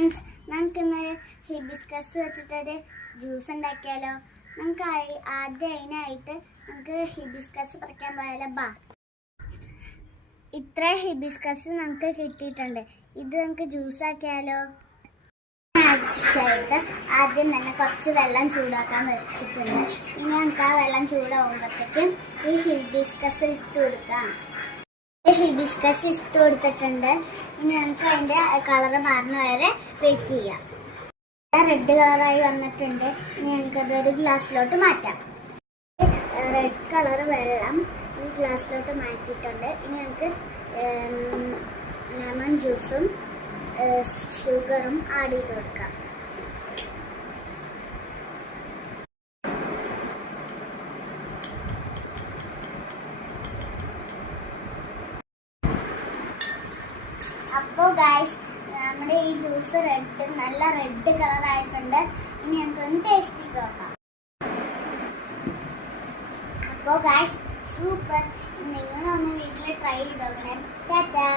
നമുക്കിന്ന് ഹിബിസ്കസ് വെച്ചിട്ടൊരു ജ്യൂസ് ഉണ്ടാക്കിയാലോ. നമുക്ക് ആദ്യം അതിനായിട്ട് നമുക്ക് ഹിബിസ്കസ് പറിക്കാൻ പോയാലോ. ഇത്ര ഹിബിസ്കസ് നമുക്ക് കിട്ടിയിട്ടുണ്ട്. ഇത് നമുക്ക് ജ്യൂസ് ആക്കിയാലോ. ആവശ്യമായിട്ട് ആദ്യം തന്നെ കുറച്ച് വെള്ളം ചൂടാക്കാൻ വെച്ചിട്ടുണ്ട്. ഇനി നമുക്ക് ആ വെള്ളം ചൂടാകുമ്പോഴത്തേക്കും ഈ ഹിബിസ്കസ് ഇട്ട് കൊടുക്കാം. ഹിബിസ്കസ് ഇട്ട് കൊടുത്തിട്ടുണ്ട്. ഇനി നമുക്ക് അതിന്റെ കളർ മാറുന്ന വരെ വെയിറ്റ് ചെയ്യാം. റെഡ് കളറായി വന്നിട്ടുണ്ട്. ഇനി നമുക്കത് ഒരു ഗ്ലാസ്സിലോട്ട് മാറ്റാം. റെഡ് കളർ വെള്ളം ഈ ഗ്ലാസ്സിലോട്ട് മാറ്റിയിട്ടുണ്ട്. ഇനി നമുക്ക് ലെമൺ ജ്യൂസും ഷുഗറും ആഡ് ചെയ്ത് കൊടുക്കാം. അപ്പോൾ ഗൈസ്, നമ്മുടെ ഈ ജ്യൂസ് നല്ല റെഡ് കളർ ആയിട്ടുണ്ട്. ഇനി നമുക്കൊന്ന് ടേസ്റ്റ് ചെയ്ത് നോക്കാം. അപ്പോൾ ഗൈസ്, സൂപ്പർ. നിങ്ങളൊന്ന് വീട്ടിൽ ട്രൈ ചെയ്ത് നോക്കണേ. ടാറ്റാ.